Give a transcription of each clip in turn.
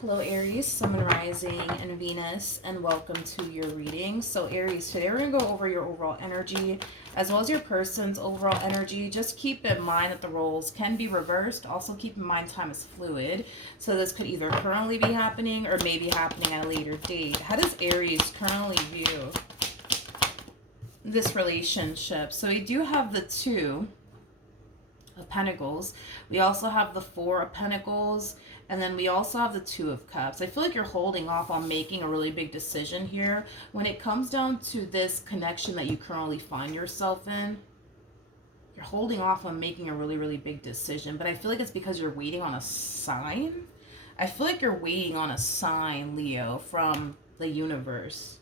Hello Aries, Sun, Rising, and Venus, and welcome to your reading. So Aries, today we're going to go over your overall energy as well as your person's overall energy. Just keep in mind that the roles can be reversed. Also keep in mind time is fluid. So this could either currently be happening or maybe happening at a later date. How does Aries currently view this relationship? So we do have the Two of Pentacles. We also have the Four of Pentacles. And then we also have the Two of Cups. I feel like you're holding off on making a really big decision here. When it comes down to this connection that you currently find yourself in, you're holding off on making a really, really big decision. But I feel like it's because you're waiting on a sign. I feel like you're waiting on a sign, Leo, from the universe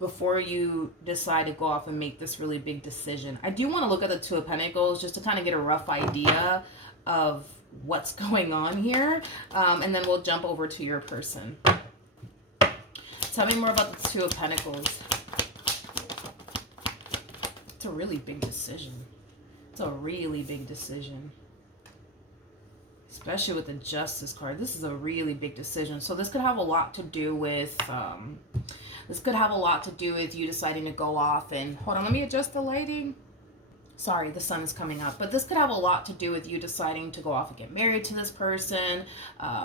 before you decide to go off and make this really big decision. I do want to look at the Two of Pentacles just to kind of get a rough idea of what's going on here, and then we'll jump over to your person. Tell me more about the Two of Pentacles. It's a really big decision. It's a really big decision, especially with the Justice card. This is a really big decision. So this could have a lot to do with you deciding to go off and hold on, let me adjust the lighting. Sorry, the sun is coming up. But this could have a lot to do with you deciding to go off and get married to this person,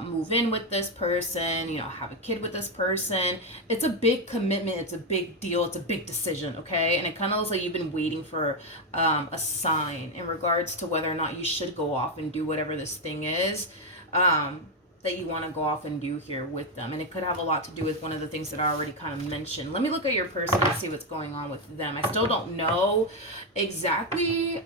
move in with this person, you know, have a kid with this person. It's a big commitment. It's a big deal. It's a big decision, okay? And it kind of looks like you've been waiting for a sign in regards to whether or not you should go off and do whatever this thing is that you want to go off and do here with them. And it could have a lot to do with one of the things that I already kind of mentioned. Let me look at your person and see what's going on with them. I still don't know exactly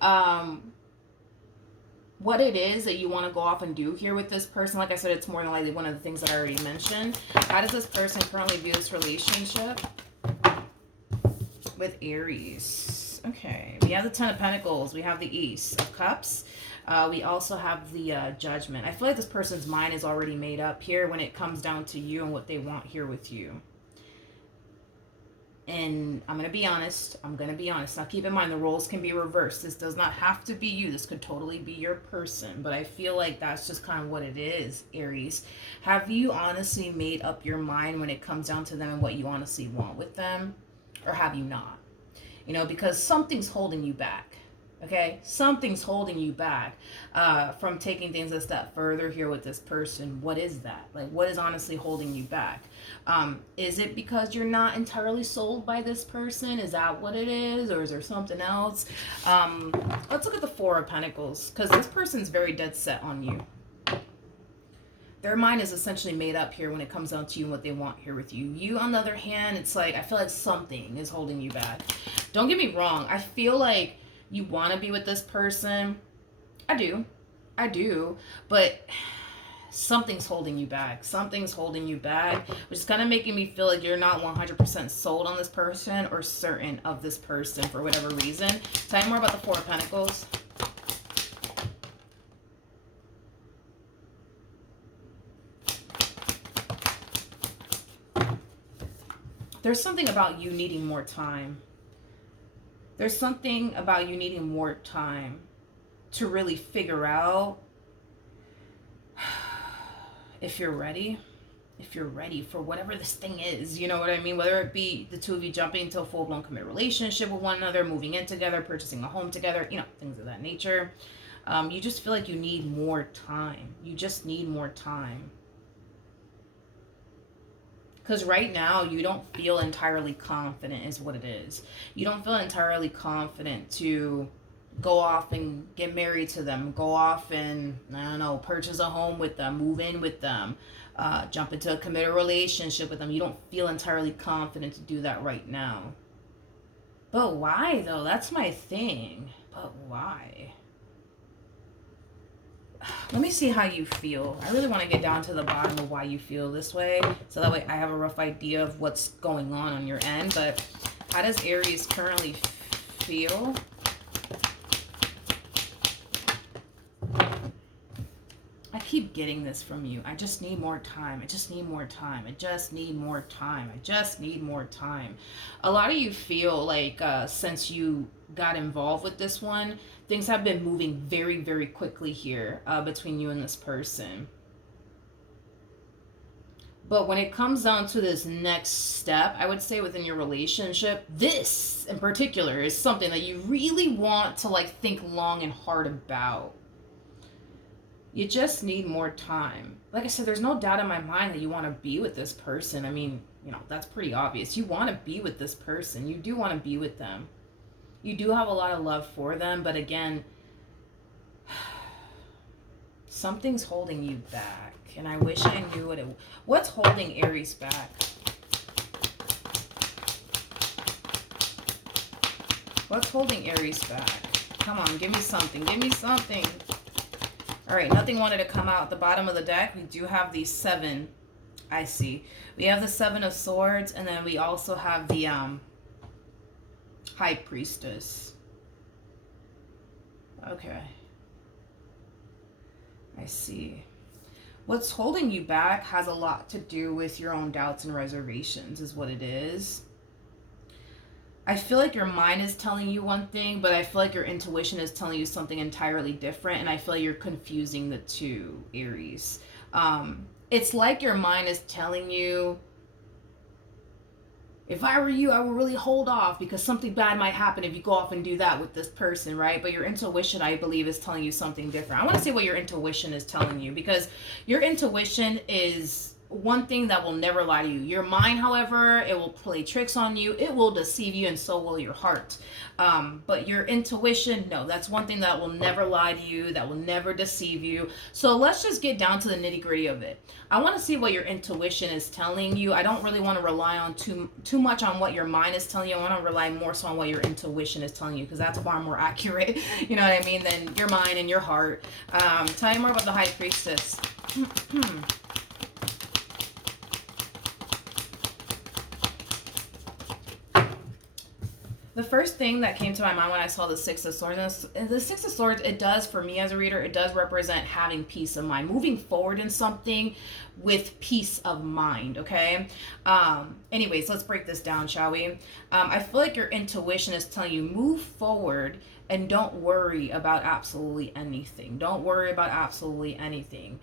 what it is that you want to go off and do here with this person. Like I said, it's more than likely one of the things that I already mentioned. How does this person currently view this relationship with Aries? Okay, we have the Ten of Pentacles. We have the Ace of Cups. We also have the Judgment. I feel like this person's mind is already made up here when it comes down to you and what they want here with you. And I'm going to be honest. Now keep in mind the roles can be reversed. This does not have to be you. This could totally be your person. But I feel like that's just kind of what it is, Aries. Have you honestly made up your mind when it comes down to them and what you honestly want with them? Or have you not? You know, because something's holding you back. Okay, something's holding you back from taking things a step further here with this person. What is that? Like, what is honestly holding you back? Is it because you're not entirely sold by this person? Is that what it is? Or is there something else? Let's look at the Four of Pentacles, because this person's very dead set on you. Their mind is essentially made up here when it comes down to you and what they want here with you. You, on the other hand, it's like, I feel like something is holding you back. Don't get me wrong. I feel like you want to be with this person. I do. But something's holding you back. Something's holding you back, which is kind of making me feel like you're not 100% sold on this person or certain of this person for whatever reason. Tell me more about the Four of Pentacles. There's something about you needing more time. There's something about you needing more time to really figure out if you're ready. If you're ready for whatever this thing is, you know what I mean? Whether it be the two of you jumping into a full-blown committed relationship with one another, moving in together, purchasing a home together, you know, things of that nature. You just feel like you need more time. You just need more time. Because right now, you don't feel entirely confident is what it is. You don't feel entirely confident to go off and get married to them. Go off and, I don't know, purchase a home with them. Move in with them. Jump into a committed relationship with them. You don't feel entirely confident to do that right now. But why, though? That's my thing. But why? Let me see how you feel. I really want to get down to the bottom of why you feel this way, so that way I have a rough idea of what's going on your end. But how does Aries currently feel? I keep getting this from you. I just need more time. I just need more time. I just need more time. I just need more time. A lot of you feel like since you got involved with this one, things have been moving very, very quickly here between you and this person. But when it comes down to this next step, I would say within your relationship, this in particular is something that you really want to like think long and hard about. You just need more time. Like I said, there's no doubt in my mind that you want to be with this person. I mean, that's pretty obvious. You want to be with this person. You do want to be with them. You do have a lot of love for them, but again, something's holding you back. And I wish I knew what what's holding Aries back? What's holding Aries back? Come on, give me something. Give me something. All right, nothing wanted to come out. At the bottom of the deck, we do have the 7. I see. We have the 7 of Swords, and then we also have the High Priestess. Okay. I see. What's holding you back has a lot to do with your own doubts and reservations, is what it is. I feel like your mind is telling you one thing, but I feel like your intuition is telling you something entirely different, and I feel like you're confusing the two, Aries. It's like your mind is telling you, if I were you, I would really hold off because something bad might happen if you go off and do that with this person, right? But your intuition, I believe, is telling you something different. I want to see what your intuition is telling you, because your intuition is one thing that will never lie to you. Your mind, however, it will play tricks on you. It will deceive you, and so will your heart. But your intuition, no, that's one thing that will never lie to you, that will never deceive you. So let's just get down to the nitty gritty of it. I want to see what your intuition is telling you. I don't really want to rely on too much on what your mind is telling you. I want to rely more so on what your intuition is telling you, because that's far more accurate, you know what I mean, than your mind and your heart. Tell me more about the High Priestess. The first thing that came to my mind when I saw the 6 of Swords, and the 6 of Swords, it does, for me as a reader, it does represent having peace of mind, moving forward in something with peace of mind, okay? Anyways, let's break this down, shall we? I feel like your intuition is telling you, move forward and don't worry about absolutely anything. Don't worry about absolutely anything.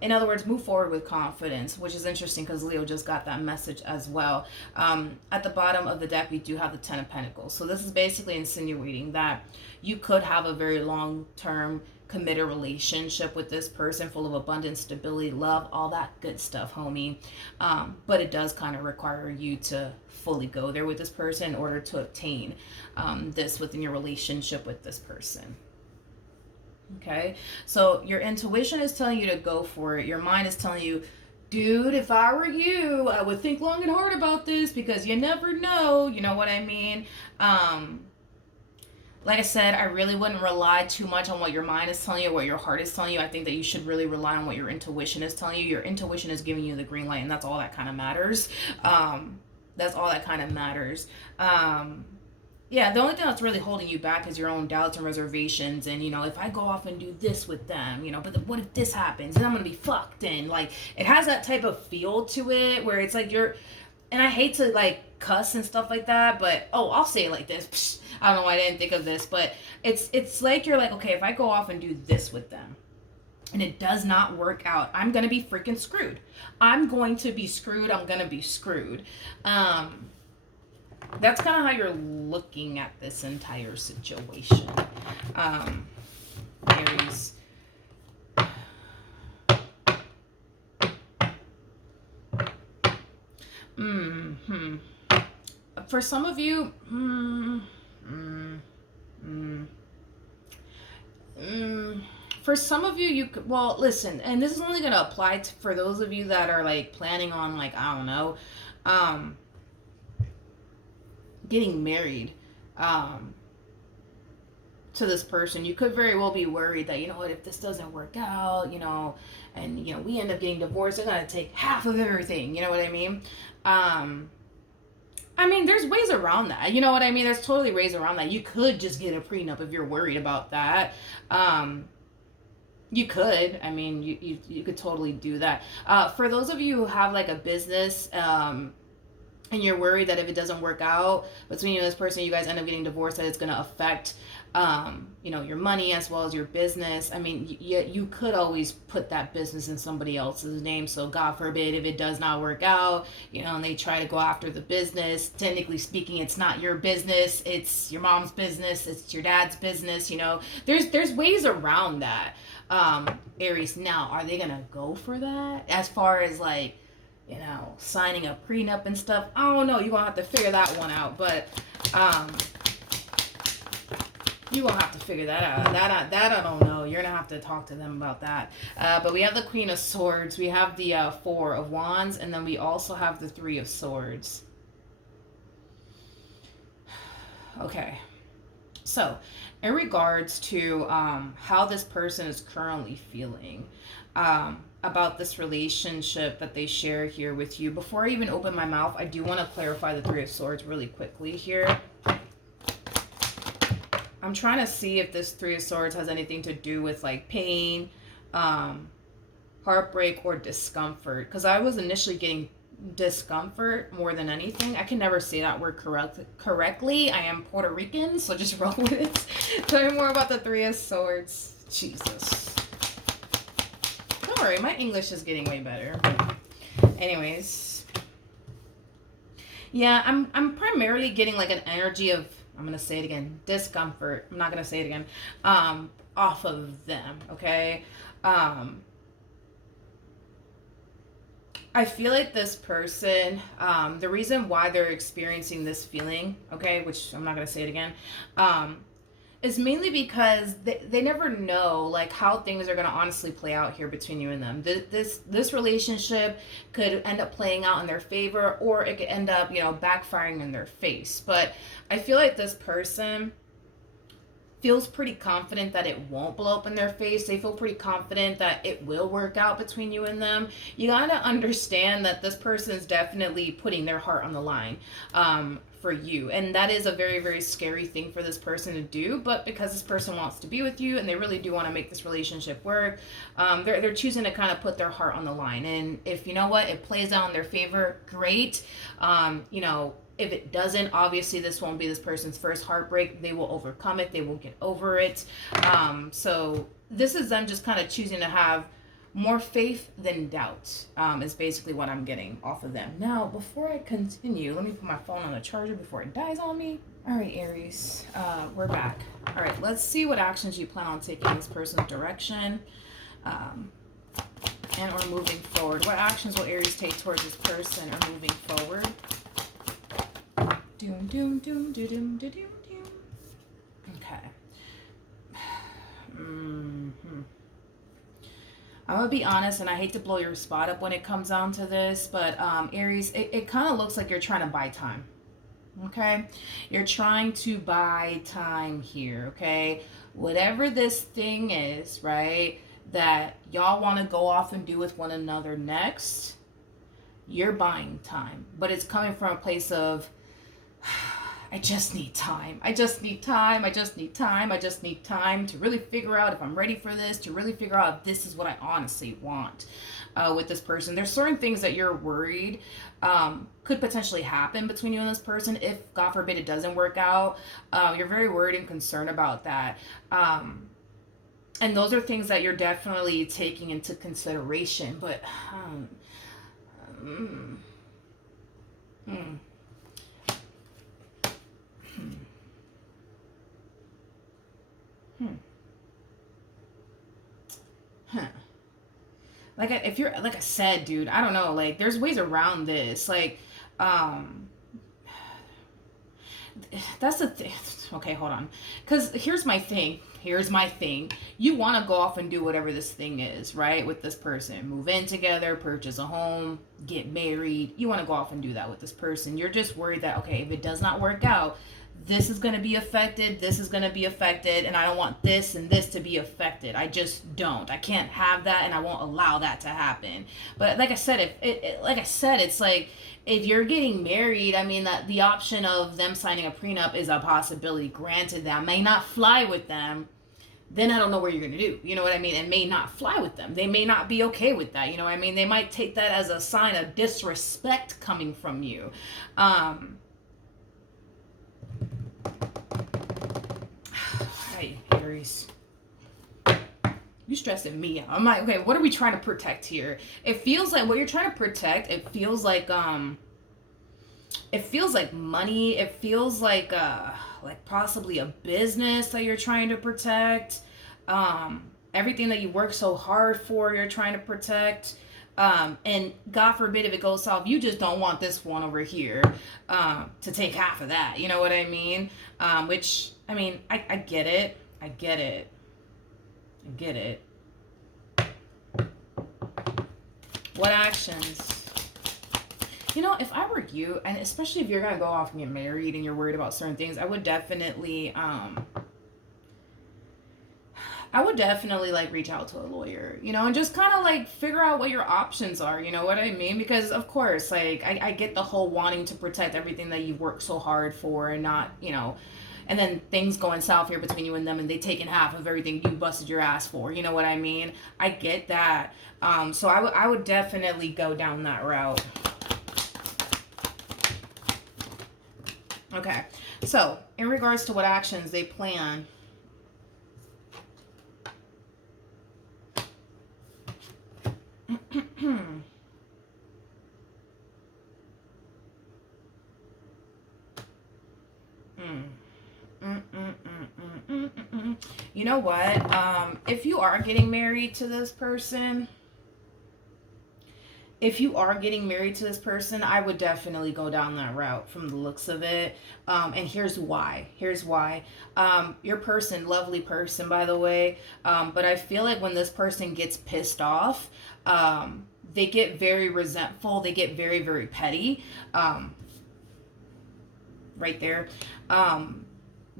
In other words, move forward with confidence, which is interesting because Leo just got that message as well. At the bottom of the deck, we do have the 10 of Pentacles. So this is basically insinuating that you could have a very long-term committed relationship with this person, full of abundance, stability, love, all that good stuff, homie. But it does kind of require you to fully go there with this person in order to obtain this within your relationship with this person. Okay, so your intuition is telling you to go for it. Your mind is telling you, dude, if I were you, I would think long and hard about this, because you never know, you know what I mean? Like I said, I really wouldn't rely too much on what your mind is telling you or what your heart is telling you. I think that you should really rely on what your intuition is telling you. Your intuition is giving you the green light, and that's all that kind of matters. That's all that kind of matters. Yeah, the only thing that's really holding you back is your own doubts and reservations. And, if I go off and do this with them, but what if this happens? And I'm going to be fucked. And, it has that type of feel to it where it's like and I hate to, cuss and stuff like that, but, I'll say it like this. Psh, I don't know why I didn't think of this, but it's like you're like, okay, if I go off and do this with them and it does not work out, I'm going to be freaking screwed. I'm going to be screwed. I'm going to be screwed. That's kind of how you're looking at this entire situation, Aries. For some of you, for some of you, listen, and this is only going to apply for those of you that are planning on I don't know, getting married to this person. You could very well be worried that, what if this doesn't work out, and we end up getting divorced, they're gonna take half of everything, you know what I mean? There's ways around that, you know what I mean? There's totally ways around that. You could just get a prenup if you're worried about that. You could, you could totally do that. For those of you who have a business, and you're worried that if it doesn't work out between you and this person, you guys end up getting divorced, that it's going to affect You know, your money as well as your business. I mean, you could always put that business in somebody else's name. So God forbid if it does not work out, you know, and they try to go after the business, technically speaking, it's not your business. It's your mom's business. It's your dad's business. You know, there's ways around that. Aries, now, are they going to go for that? As far as like, you know, signing a prenup and stuff, I don't know. You're going to have to figure that one out. But, you're going to have to figure that out. That I don't know. You're going to have to talk to them about that. But we have the Queen of Swords. We have the Four of Wands. And then we also have the Three of Swords. Okay. So, in regards to how this person is currently feeling about this relationship that they share here with you, before I even open my mouth, I do want to clarify the Three of Swords really quickly here. I'm trying to see if this Three of Swords has anything to do with like pain, heartbreak, or discomfort. Because I was initially getting discomfort more than anything. I can never say that word correctly. I am Puerto Rican, so just roll with it. Tell me more about the Three of Swords. Jesus. Don't worry, my English is getting way better. Anyways. Yeah, I'm primarily getting like an energy of, I'm going to say it again, discomfort. I'm not going to say it again. Off of them, okay? I feel like this person, the reason why they're experiencing this feeling, okay, which I'm not going to say it again, is mainly because they never know like how things are going to honestly play out here between you and them. This relationship could end up playing out in their favor, or it could end up, you know, backfiring in their face. But I feel like this person feels pretty confident that it won't blow up in their face. They feel pretty confident that it will work out between you and them. You gotta understand that this person is definitely putting their heart on the line for you. And that is a very, very scary thing for this person to do. But because this person wants to be with you and they really do want to make this relationship work, they're choosing to kind of put their heart on the line. And if, you know what, it plays out in their favor, great. You know, if it doesn't, obviously this won't be this person's first heartbreak. They will overcome it. They will get over it. So this is them just kind of choosing to have more faith than doubt, is basically what I'm getting off of them. Now, before I continue, let me put my phone on the charger before it dies on me. All right, Aries, we're back. All right, let's see what actions you plan on taking in this person's direction. And or moving forward. What actions will Aries take towards this person or moving forward? Doom, doom, doom, doom, doom, doom, doom. Okay. I'm gonna be honest, and I hate to blow your spot up when it comes down to this, but Aries, it kind of looks like you're trying to buy time. Okay? You're trying to buy time here, okay? Whatever this thing is, right, that y'all want to go off and do with one another next, you're buying time. But it's coming from a place of, I just need time. I just need time. I just need time. I just need time to really figure out if I'm ready for this, to really figure out if this is what I honestly want with this person. There's certain things that you're worried could potentially happen between you and this person if, God forbid, it doesn't work out. You're very worried and concerned about that. And those are things that you're definitely taking into consideration. But, Like, if you're, like I said, dude, I don't know, like, there's ways around this. Like, that's the thing. Okay, hold on. Because here's my thing. You want to go off and do whatever this thing is, right? With this person. Move in together, purchase a home, get married. You want to go off and do that with this person. You're just worried that, okay, if it does not work out, this is going to be affected, this is going to be affected, and I don't want this and this to be affected. I just don't. I can't have that, and I won't allow that to happen. But like I said, it's like, if you're getting married, I mean, that the option of them signing a prenup is a possibility. Granted, that may not fly with them. Then I don't know what you're going to do. You know what I mean? It may not fly with them. They may not be okay with that. You know what I mean? They might take that as a sign of disrespect coming from you. Aries. You stressing me out. I'm like, okay, what are we trying to protect here? It feels like what you're trying to protect, it feels like money. It feels like possibly a business that you're trying to protect. Everything that you work so hard for, you're trying to protect. And God forbid if it goes south, you just don't want this one over here to take half of that. You know what I mean? Which, I mean, I get it. I get it. I get it. What actions? You know, if I were you, and especially if you're going to go off and get married and you're worried about certain things, I would definitely like reach out to a lawyer, you know, and just kind of like figure out what your options are, you know what I mean? Because of course, like I get the whole wanting to protect everything that you've worked so hard for and not, you know, and then things going south here between you and them and they taking half of everything you busted your ass for, you know what I mean? I get that. So I would definitely go down that route. Okay, so in regards to what actions they plan, you know what? If you are getting married to this person, I would definitely go down that route from the looks of it. And here's why. Your person, lovely person, by the way. But I feel like when this person gets pissed off, they get very resentful. They get very, very petty. Right there.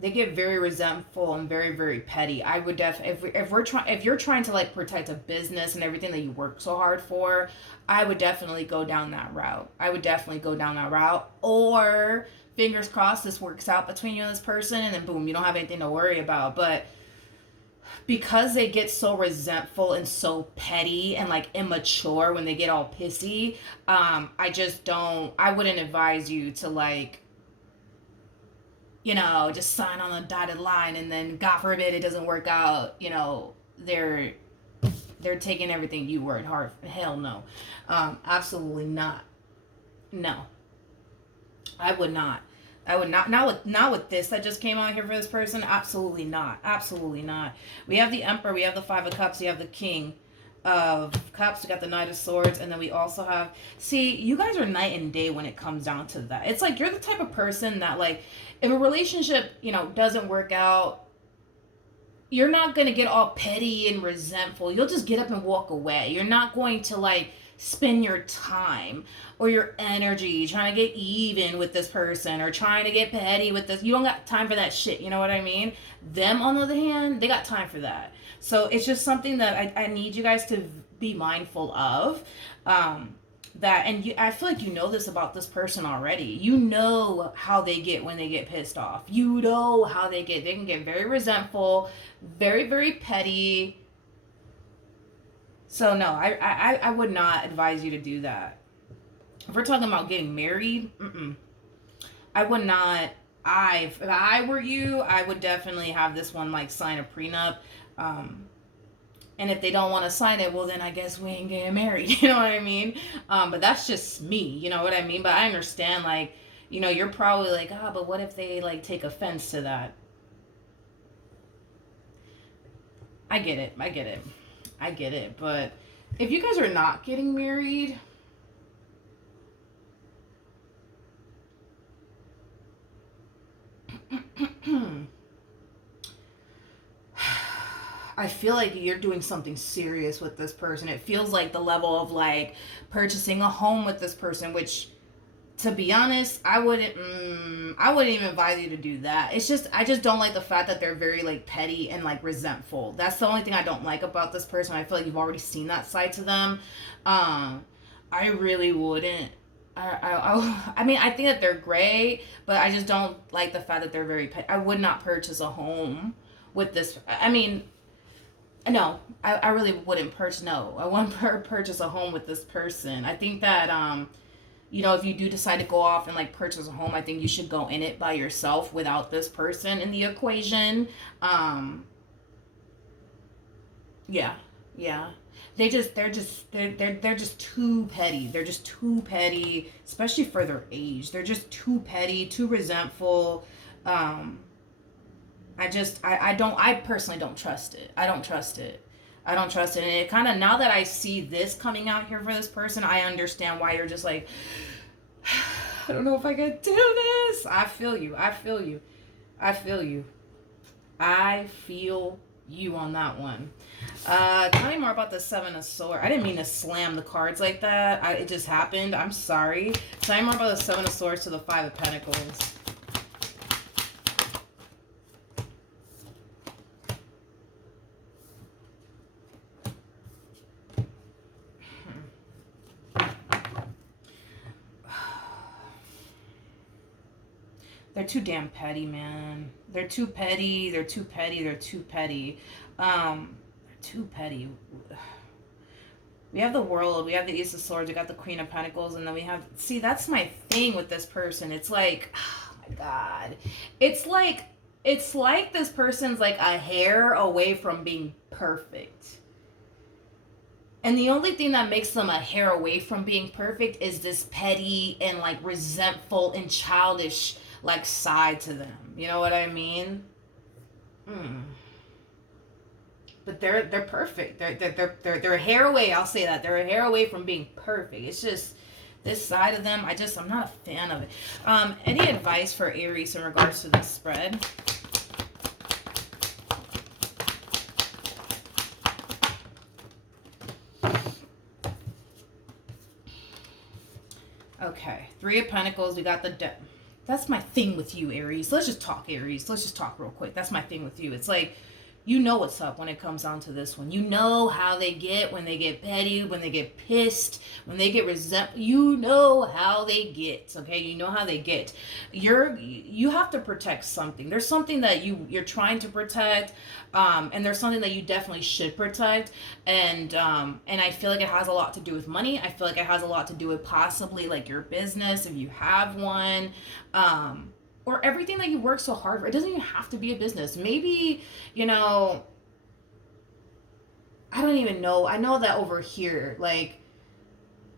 They get very resentful and very, very petty. I would if you're trying to like protect a business and everything that you work so hard for, I would definitely go down that route. Or fingers crossed this works out between you and this person and then boom, you don't have anything to worry about. But because they get so resentful and so petty and like immature when they get all pissy, I wouldn't advise you to like, you know, just sign on a dotted line and then God forbid it doesn't work out, you know, they're taking everything you worked hard for. Hell no. Absolutely not. No. I would not. Not with this that just came out here for this person. Absolutely not. We have the Emperor, we have the Five of Cups, we have the King of Cups, we got the Knight of Swords, and then we also have, see, you guys are night and day when it comes down to that. It's like you're the type of person that like if a relationship, you know, doesn't work out, you're not going to get all petty and resentful. You'll just get up and walk away. You're not going to like spend your time or your energy trying to get even with this person or trying to get petty with this. You don't got time for that shit. You know what I mean? Them, on the other hand, they got time for that. So it's just something that I need you guys to be mindful of. I feel like you know this about this person already. You know how they get when they get pissed off. You know how they get. They can get very resentful, very, very petty. So no, I would not advise you to do that. If we're talking about getting married, I would not. If I were you, I would definitely have this one like sign a prenup. And if they don't want to sign it, well, then I guess we ain't getting married. You know what I mean? But that's just me. You know what I mean? But I understand, like, you know, you're probably like, but what if they, like, take offense to that? I get it. But if you guys are not getting married, I feel like you're doing something serious with this person. It feels like the level of like purchasing a home with this person, which, to be honest, I wouldn't even advise you to do that. It's just, I just don't like the fact that they're very like petty and like resentful. That's the only thing I don't like about this person. I feel like you've already seen that side to them. I really wouldn't. I mean, I think that they're great, but I just don't like the fact that they're very petty. I would not purchase a home with this. I mean, no, I really wouldn't purchase. No, I wouldn't purchase a home with this person. I think that you know, if you do decide to go off and like purchase a home, I think you should go in it by yourself without this person in the equation. Yeah, yeah. They're just too petty. They're just too petty, especially for their age. They're just too petty, too resentful. Um, I personally don't trust it. I don't trust it. I don't trust it. And it kind of, now that I see this coming out here for this person, I understand why you're just like, I don't know if I can do this. I feel you. I feel you. I feel you. I feel you on that one. Tell me more about the Seven of Swords. I didn't mean to slam the cards like that. It just happened. I'm sorry. Tell me more about the Seven of Swords to the Five of Pentacles. They're too damn petty, man. They're too petty. They're too petty. They're too petty. They're too petty. We have the World. We have the Ace of Swords. We got the Queen of Pentacles, and then we have. See, that's my thing with this person. It's like, oh my God, it's like this person's like a hair away from being perfect. And the only thing that makes them a hair away from being perfect is this petty and like resentful and childish like side to them. You know what I mean? But they're perfect. They're a hair away. I'll say that they're a hair away from being perfect. It's just this side of them. I'm not a fan of it. Any advice for Aries in regards to this spread? Okay, Three of Pentacles. We got the that's my thing with you, Aries. Let's just talk, Aries. Let's just talk real quick. That's my thing with you. It's like, you know what's up when it comes down to this one. You know how they get when they get petty, when they get pissed, when they get resentful. You know how they get, okay? You know how they get. You have to protect something. There's something that you're trying to protect, and there's something that you definitely should protect. And I feel like it has a lot to do with money. I feel like it has a lot to do with possibly like your business if you have one. Or everything that you work so hard for. It doesn't even have to be a business. Maybe, I don't even know. I know that over here, like,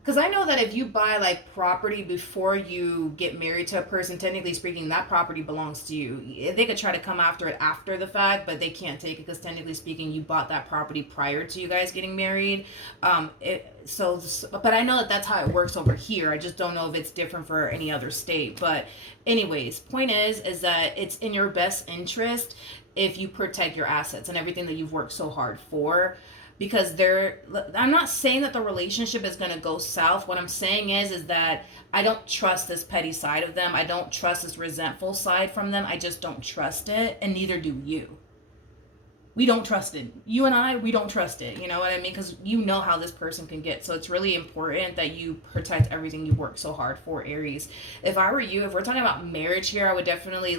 because I know that if you buy like property before you get married to a person, technically speaking, that property belongs to you. They could try to come after it after the fact, but they can't take it because technically speaking, you bought that property prior to you guys getting married. But I know that that's how it works over here. I just don't know if it's different for any other state. But anyways, point is that it's in your best interest if you protect your assets and everything that you've worked so hard for. Because I'm not saying that the relationship is going to go south. What I'm saying is that I don't trust this petty side of them. I don't trust this resentful side from them. I just don't trust it, and neither do you. We don't trust it. You and I, we don't trust it. You know what I mean? Because you know how this person can get. So it's really important that you protect everything you work so hard for, Aries. If I were you, if we're talking about marriage here, I would definitely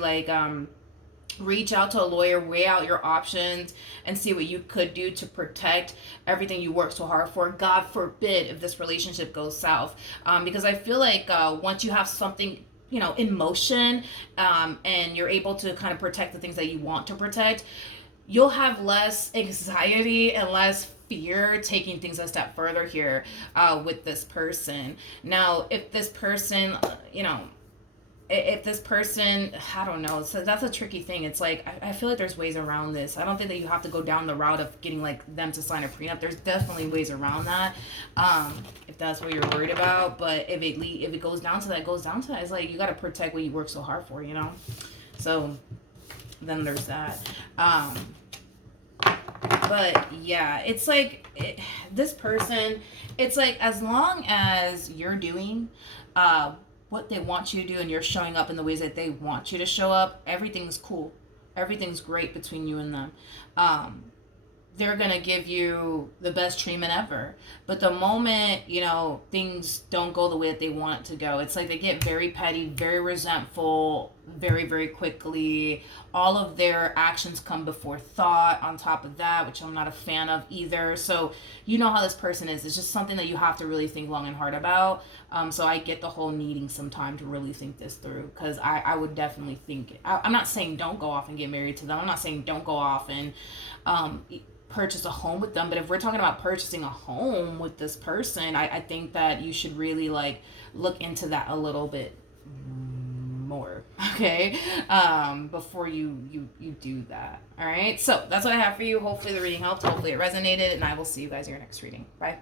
reach out to a lawyer, weigh out your options, and see what you could do to protect everything you work so hard for. God forbid if this relationship goes south. Because I feel like once you have something, in motion, and you're able to kind of protect the things that you want to protect, you'll have less anxiety and less fear taking things a step further here with this person. Now, if this person, I don't know, so that's a tricky thing. It's like, I feel like there's ways around this. I don't think that you have to go down the route of getting like them to sign a prenup. There's definitely ways around that, if that's what you're worried about. But if it goes down to that, it goes down to that. It's like, you got to protect what you work so hard for, so then there's that. But yeah, it's like this person, it's like, as long as you're doing what they want you to do and you're showing up in the ways that they want you to show up, everything's cool. Everything's great between you and them. They're going to give you the best treatment ever. But the moment, things don't go the way that they want it to go, it's like they get very petty, very resentful, very, very quickly. All of their actions come before thought on top of that, which I'm not a fan of either. So you know how this person is. It's just something that you have to really think long and hard about. So I get the whole needing some time to really think this through, because I would definitely think, I'm not saying don't go off and get married to them. I'm not saying don't go off and purchase a home with them. But if we're talking about purchasing a home with this person, I think that you should really like look into that a little bit more, okay, before you do that. All right, so that's what I have for you. Hopefully the reading helped, hopefully it resonated, and I will see you guys in your next reading. Bye.